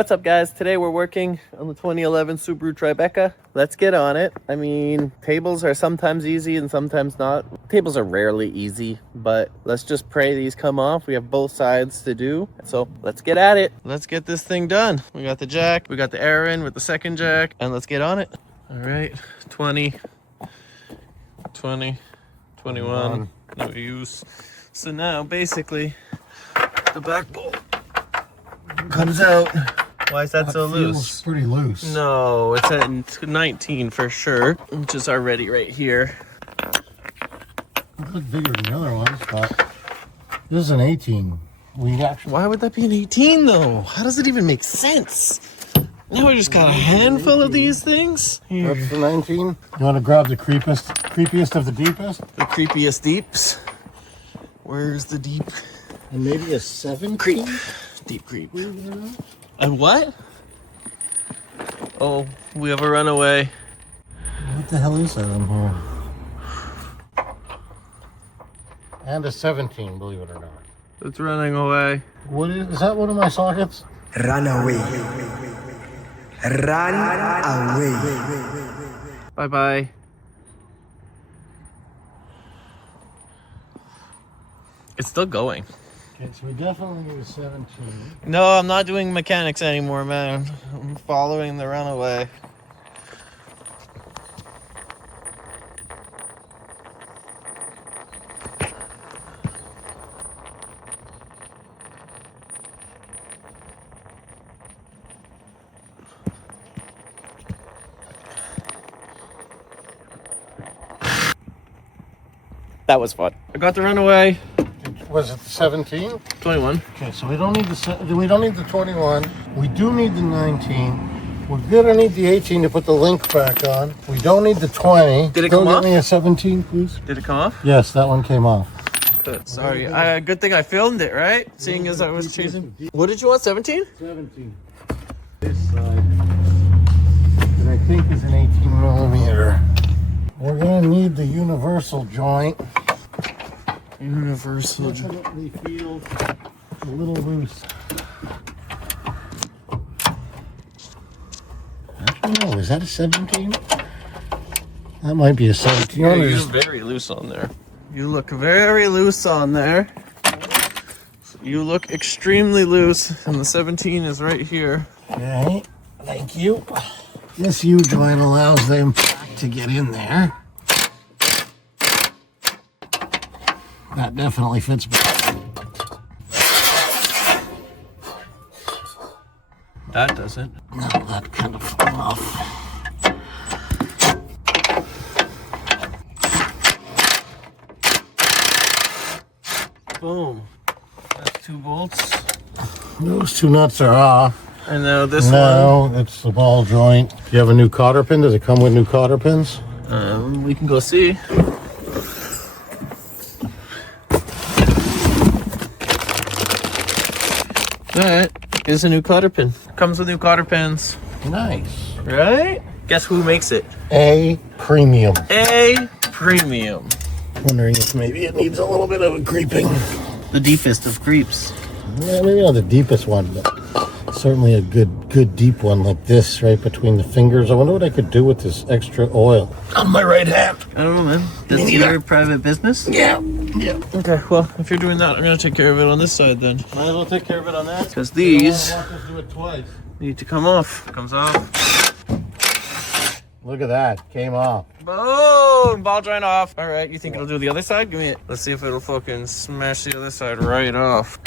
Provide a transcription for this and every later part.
What's up, guys? Today we're working on the 2011 Subaru Tribeca. Let's get on it. I mean, tables are sometimes easy and sometimes not. Tables are rarely easy, but let's just pray these come off. We have both sides to do, so let's get at it. Let's get this thing done. We got the jack, we got the air in with the second jack, and let's get on it. All right, 20, 21, no use. So now, basically, the back bolt comes out. Why is that so loose? Pretty loose. No, it's at 19 for sure, which is already right here. It looks bigger than the other ones, but this is an 18. Why would that be an 18 though? How does it even make sense? Now we just got a handful of these things. Here. That's the 19. You want to grab the creepiest of the deepest? The creepiest deeps. Where's the deep? And maybe a 17? Creep. Deep creep. And what? Oh, we have a runaway. What the hell is that on here? And a 17, believe it or not. It's running away. What is that one of my sockets? Run away. Run away. Bye-bye. It's still going. Okay, so we definitely need a 17. No, I'm not doing mechanics anymore, man. I'm following the runaway. That was fun. I got the runaway. Was it the 17? 21. Okay, so we don't need the 21. We do need the 19. We're gonna need the 18 to put the link back on. We don't need the 20. Did it come off? Get me a 17, please. Did it come off? Yes, that one came off. Good. Sorry. Good thing I filmed it, right? Seeing as I was chasing. What did you want? 17? 17. This side. That I think is an 18 millimeter. We're gonna need the universal joint. Universal. Definitely feels a little loose. I don't know, is that a 17? That might be a 17. Yeah, you're very loose on there. You look very loose on there. You look extremely loose, and the 17 is right here. Okay, thank you. This U-joint allows them to get in there. That definitely fits better. That doesn't. No, that kind of fell off. Boom. That's 2 bolts. Those 2 nuts are off. And now this one. No, it's the ball joint. Do you have a new cotter pin? Does it come with new cotter pins? We can go see. That is a new cotter pin. Comes with new cotter pins. Nice. Right? Guess who makes it? A premium. A premium. Wondering if maybe it needs a little bit of a creeping. The deepest of creeps. Yeah, maybe not the deepest one, but certainly a good deep one like this right between the fingers. I wonder what I could do with this extra oil on my right hand. I don't know, man. That's your private business? Yeah. Okay, well, if you're doing that, I'm going to take care of it on this side then. Might as well take care of it on that. Because these I want to do it twice. need to come off. Comes off. Look at that. Came off. Boom! Ball joint off. All right, you think it'll do the other side? Give me it. Let's see if it'll fucking smash the other side right off.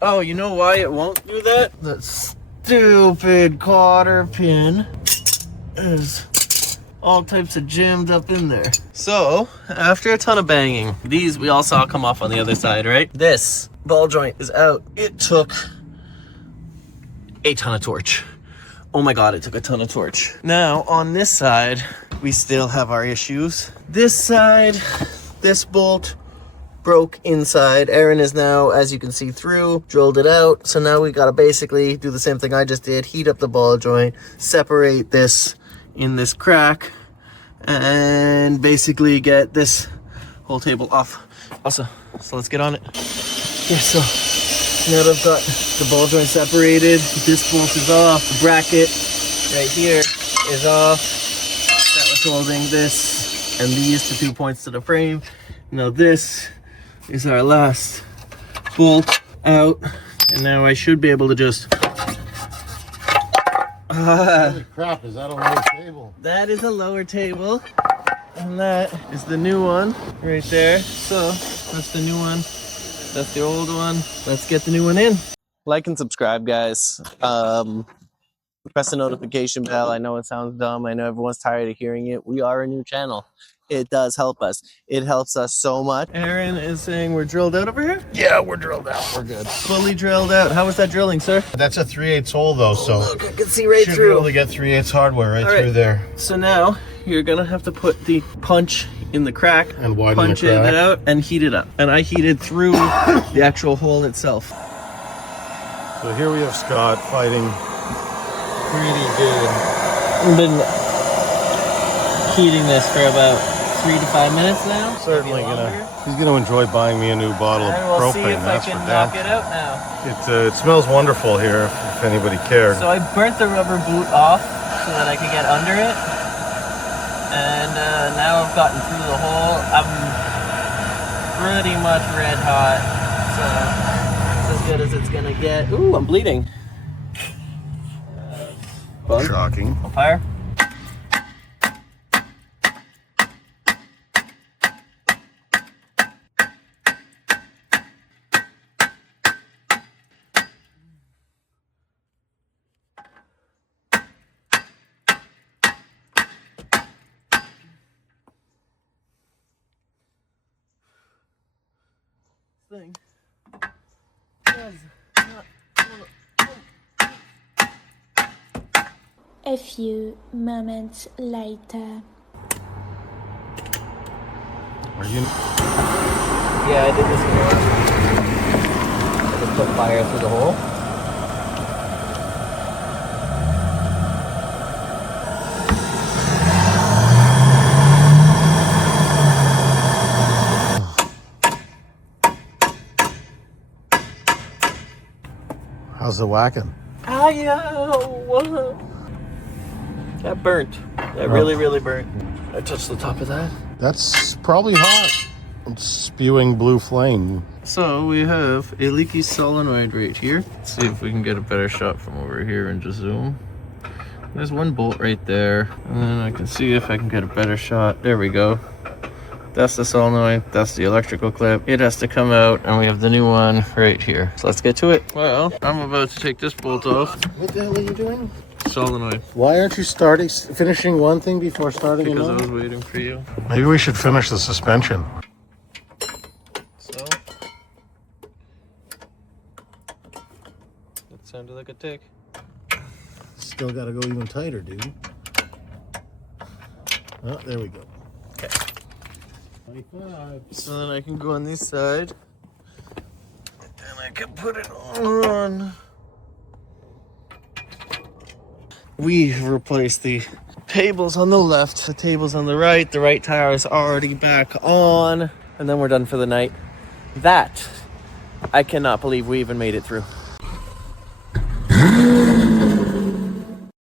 Oh, you know why it won't do that? That stupid cotter pin is all types of jammed up in there. So, after a ton of banging, these we all saw come off on the other side, right? This ball joint is out. It took a ton of torch. Oh my God, it took a ton of torch. Now, on this side, we still have our issues. This side, this bolt broke inside. Aaron is now, as you can see through, drilled it out. So now we gotta basically do the same thing I just did, heat up the ball joint, separate this in this crack, and basically get this whole table off. Also, so let's get on it. Yeah, so Now that I've got the ball joint separated, this bolt is off. The bracket right here is off. That was holding this and these to 2 points to the frame. Now this is our last bolt out, and now I should be able to just Holy crap, is that a lower table? that is a lower table, and that is the new one right there. So that's the new one, that's the old one. Let's get the new one in. Like and subscribe, guys. Press the notification bell. I know it sounds dumb, I know everyone's tired of hearing it. We are a new channel. It does help us. It helps us so much. Aaron is saying we're drilled out over here? Yeah, we're drilled out. We're good. Fully drilled out. How was that drilling, sir? That's a 3/8 hole though, so Look, I can see right should be through. able to get 3/8 hardware right All right. through there. So now you're gonna have to put the punch in the crack, And widen punch the crack. it out, and heat it up. And I heated through the actual hole itself. So here we have Scott fighting pretty good. I've been heating this for about 3 to 5 minutes now. Certainly Maybe longer. he's gonna enjoy buying me a new bottle of And we'll propane. see if I That's can for knock damn. it out now. It smells wonderful here. If anybody cared. So I burnt the rubber boot off so that I could get under it. And now I've gotten through the hole. I'm pretty much red hot. So it's as good as it's gonna get. Ooh, I'm bleeding. Fun. Shocking. Fire. Thing does not A few moments later. Are you? Yeah, I did this in the last one. I just put fire through the hole. How's the whacking? That burnt. That really burnt. I touched the top of that. That's probably hot. It's spewing blue flame. So we have a leaky solenoid right here. Let's see if we can get a better shot from over here and just zoom. There's one bolt right there, and then I can see if I can get a better shot. There we go. That's the solenoid, that's the electrical clip. It has to come out, and we have the new one right here. So let's get to it. Well, I'm about to take this bolt off. What the hell are you doing? Solenoid. Why aren't you finishing one thing before starting Because I another? was waiting for you. Maybe we should finish the suspension. So, that sounded like a tick. Still got to go even tighter, dude. Oh, there we go. Okay. 25. So then I can go on this side, and I can put it on. We replaced the tables on the left, the tables on the right. The right tire is already back on, and then we're done for the night. That I cannot believe we even made it through.